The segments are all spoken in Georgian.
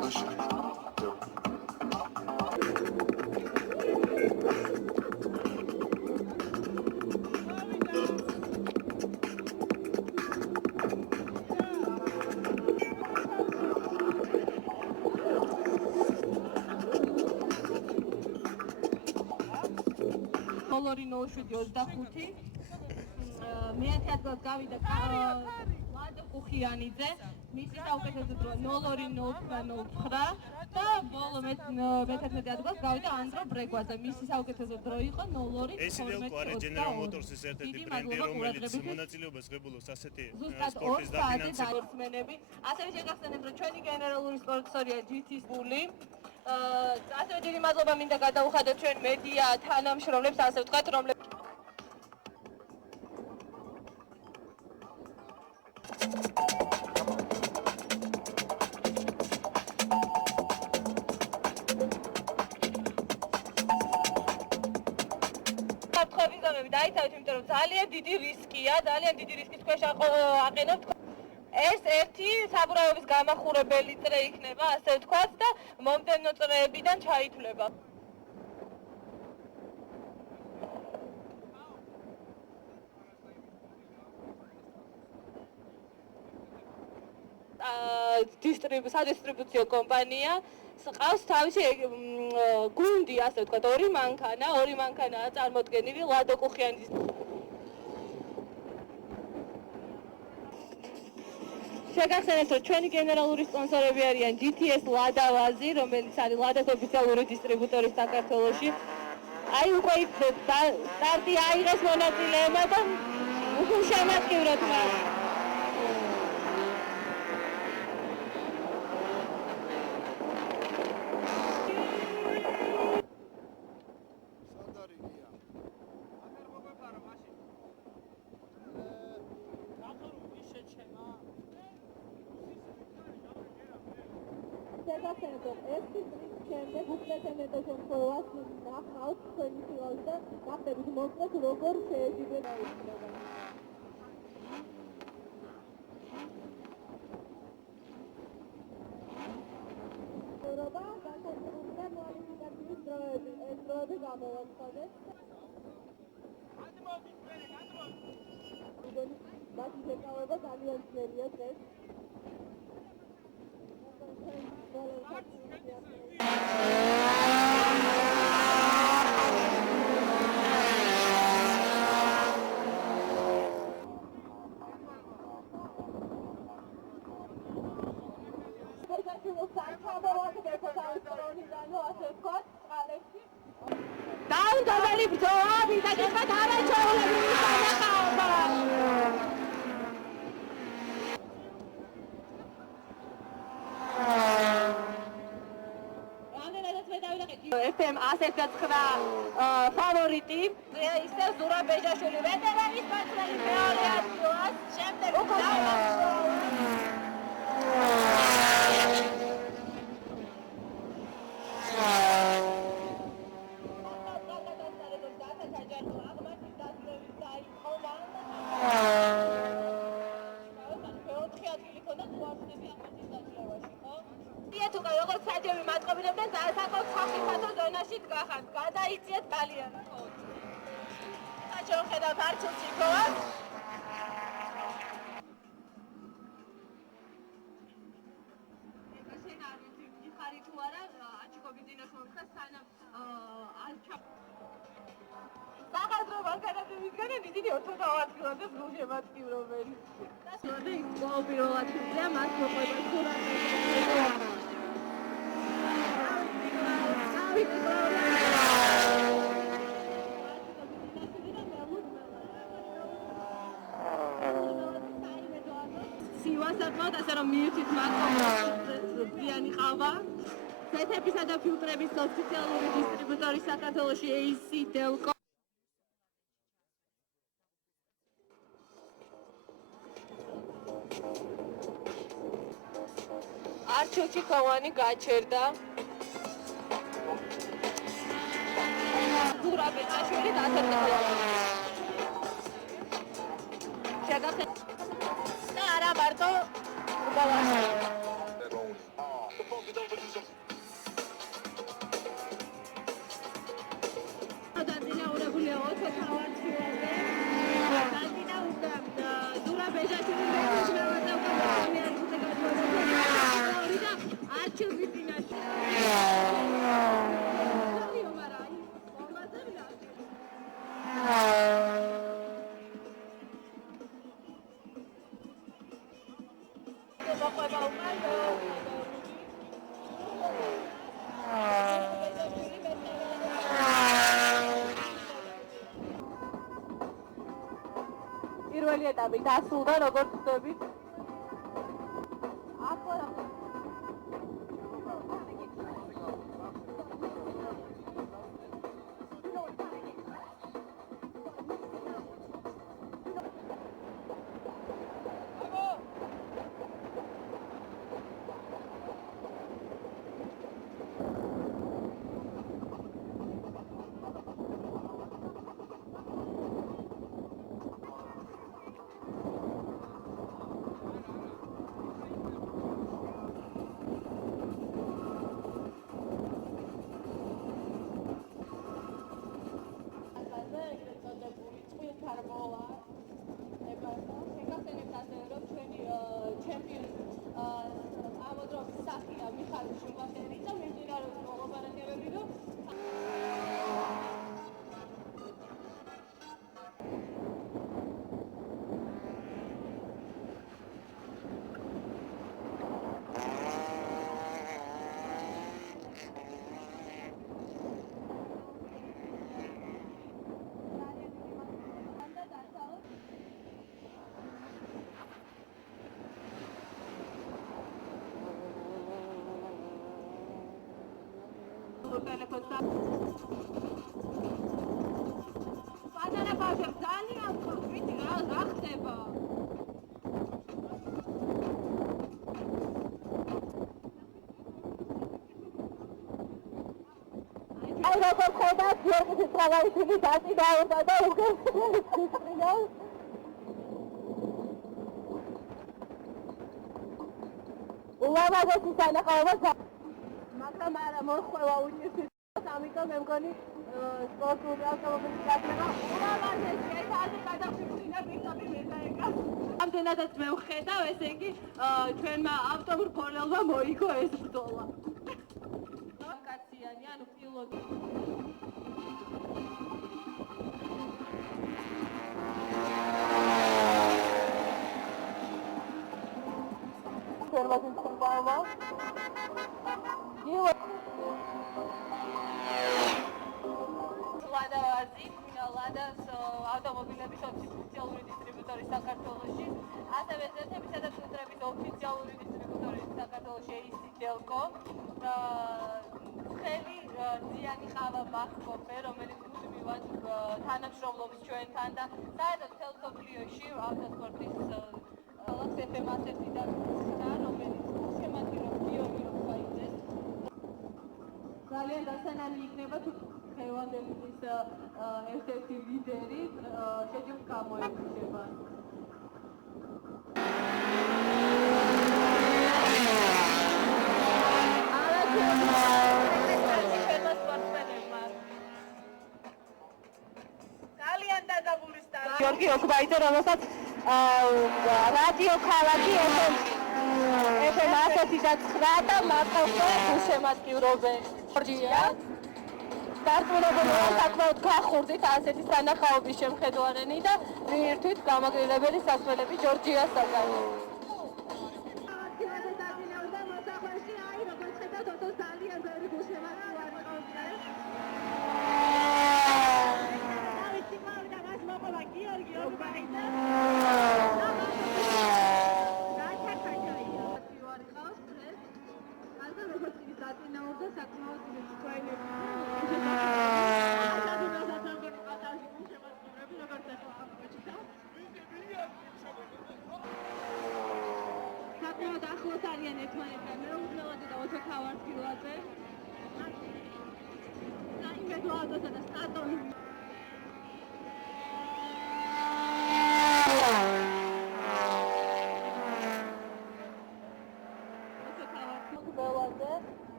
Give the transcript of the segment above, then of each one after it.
ქვეყანაში. Dolori 0725 მეათე ადგილს გავიდა ლადო კუხიანიძე, მისი საუკეთესო დრო 0209 და ბოლო მე-11 ადგილს გავიდა ანდრო ბრეგვაძე, მისი საუკეთესო დრო იყო 0212. ეს იდეა ყარი General Motors-ის ერთ-ერთი ბრენდი, რომელიც მონაწილეობას ღებულობს ასეთი სპორტის დაფინანსებაში. ასევე შეგახსენებთ, რომ ჩვენი გენერალური სპონსორია GT School-ი. ასევე დიდი მადლობა მინდა გადაუხადოთ ჩვენ მედია თანამშრომლებს, ასე ვთქვათ, რომლებიც დაითავეთ, იმიტომ რომ ძალიან დიდი რისკია, ძალიან დიდი რისკის ქვეშ აყენებთ. ეს ერთი საბურავების გამახურებელი წრე იქნება, ასე ვთქვათ, და მომდევნო წრეებიდან ჩაითვლება. სადისტრიბუციო კომპანია ყავს თავისი გუნდი, ასე ვთქვათ, ორი მანქანაა წარმოდგენილი ლადო კუხიანის. შეგახსენებთ, რომ ჩვენი გენერალური სპონსორები არიან GTS ლადა ვაზი, რომელიც არის ლადას ოფიციალური დისტრიბუტორი საქართველოში. აი უკვე სტარტი აიღეს მონაწილეებმა და უხუმ შემატკივროთ მას. ეს შემდეგ უპრეცედენტო შემთხვევას ნახავთ თქვენი ფილმში და გახდებით მოსწრეთ როგორ შეიძლება დაუწყება. ევროპა განსაკუთრებით კვალიფიკაციის დროები, ეს დროები გამოვაცხადეთ. მათი შეკავება ძალიან ძნელია დღეს. დაუნდობელი ბრძოლა, ვინდა გეხათ არაჩვეულებრივი სანახაობა. FM 109 ფავორიტი ისე ზურაბ ბეჯაშვილი ვეტერანის პატრონი მეორე ადგილას, შემდეგ როგორც საჯები მატყობინებდნენ, საკმაოდ სახიფათო ზონაში დგახართ, გადაიწიეთ ძალიან. ჩვენ ხედავთ არჩილ ჩიქოვას. შენ არ ვიცი, ხარი თუ არა, აჩიკობის დინაშოვსა სანამ სახაზრო ვარგანებისგან დიდი 4 ადგილამდე გულშემატკივრობელი. და ის პირველად ხდება მას მოყვება სურათი. საკმაოდ ასე რომ მიუჩით მარტო ყავა. ზეთებისა და ფილტრების ოფიციალური დისტრიბუტორი საქართველოში AC Delco. არჩილ ჩიქოვანი გაჩერდა. ზურაბ ბეჯაშვილი დასაწყისად. შეგახსენებთ და არა მარტო The პირველი ეტაპი დასრულდა, როგორც ხდებით. პატარა ბავშვებს ძალიან ხომ ვიცი რა ხდება აი როგორ ხედავთ გიორგი ცხავაიშვილი დაწინაურდა და უკვე ულამაზესი სანახაობა მაგრამ არა მოხვევა უნივერსიტეტს ამიტომ მე მგონი სპორტული ავტომობილის გაცემა ულამაზესი ეს ასე გადაგვიგვინა პირდაპირ მეზაეკა ამდენადაც მე ვხედავ ესე იგი ჩვენმა ავტომობილელმა მოიგო ეს ბრძოლა კაციანი ანუ პილოტი Servatin Kumbama. Lada Azim, Lada ავტომობილების ოფიციალური დისტრიბუტორი საქართველოში, ასევე ზეთებისა და ფილტრების ოფიციალური დისტრიბუტორი საქართველოში ACDelco. ხელი ზიანი ყავა მახკოფე, რომელიც მუდმივად თანამშრომლობს ჩვენთან და საერთოდ მთელ მსოფლიოში ავტოსპორტის FM-ს და რომელიც შემადგენლობს გიორგი როხაიძეს. ძალიან დასანანი იქნება თუ ხევანდელების ერთ-ერთი ლიდერი შეჯიბ გამოექვიჩება. გიორგი როხაიძე, რომელსაც რადიო ქალაქი FM 109 და მაკროფონი გულშემატკივრობენ. გიორგია დარწმუნებული საკმაოდ გახურდით ასეთი სანახაობის შემხედვარენი და მიირთვით გამაგრილებელი სასმელები ჯორჯიასაგან.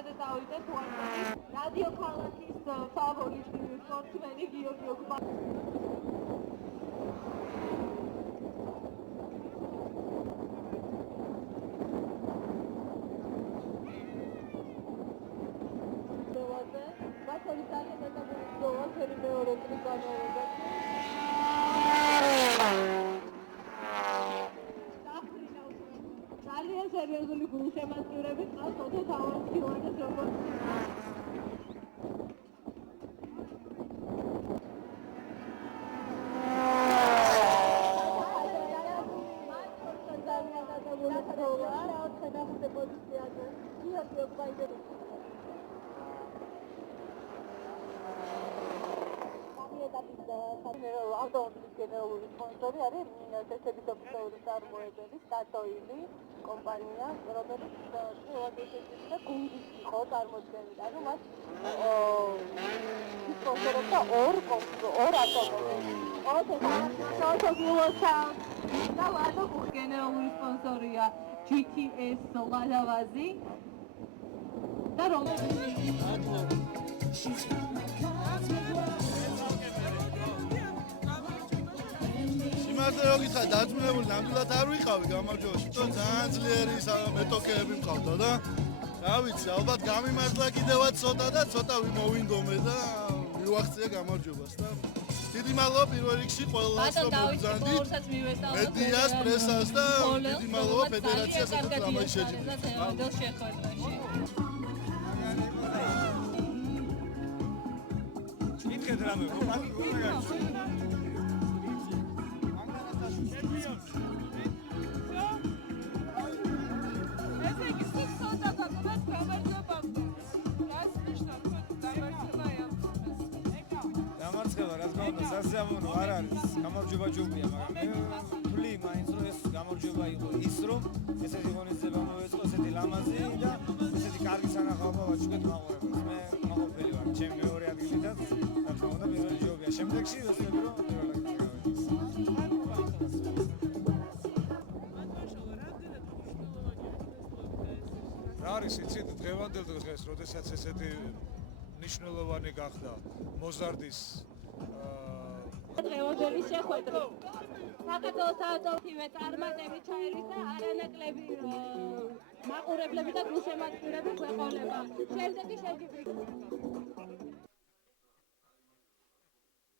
მანქანაზე დავიდეთ უარყოფით. რადიო ქალაქის ფავორიტი სპორტსმენი გიორგი ოკუპატორი. ბათუმის საკეთებული ბრძოლა ფერი მეორე წლის განმავლობაში. ძალიან სერიოზული გულშემატკივრები ყავს 20 კილომეტრს როგორც ავტომობილის გენერალური სპონსორი არის წესების ოფიციალური წარმოებელი სტატოილი კომპანია, რომელიც პრივატიზაცია გუნდის იყო წარმოადგენილი. ანუ მას სპონსორობდა ორ ავტომობილს. და ლადო გენერალური სპონსორია GTS ლადა ვაზი და იმაზე რომ გითხრა დაწუნებული ნამდვილად არ ვიყავი გამარჯვებაში, თუმცა ძალიან ძლიერი მეტოქეები მყავდა და რა ვიცი, ალბათ გამიმართლა კიდევაც ცოტა და ცოტა ვიმოვინდომე და მივახცია გამარჯვებას და დიდი მადლობა პირველ რიგში ყველას რომ მოგზანდით, მედიას, პრესას და დიდი მადლობა ფედერაციას რომ ამაში შეჯიბრეთ. მითხეთ რამე, სასიამოვნო არ არის, გამარჯვება ჯობია, მაგრამ მე ვთვლი მაინც რომ ეს გამარჯვება იყო ის რომ ესეთი ღონისძიება მოეწყო, ესეთი ლამაზი და ესეთი კარგი სანახაობა ვაჩვენეთ მაყურებელს. მე მაყურებელი ვარ, ჩემი მეორე ადგილიდან, რა თქმა უნდა, პირველი ჯობია. შემდეგში ვესწრები რომ პირველ ადგილზე გავიდე. რა არის იცით დღევანდელ დღეს, როდესაც ესეთი მნიშვნელოვანი გახდა მოზარდის დღევანდელი შეხვედრა. საქართველოს საავტომობილო წარმატებით ჩაერის და არანაკლები მაყურებლები და გულშემატკივრები გვეყოლება. შემდეგი შეჯიბრი.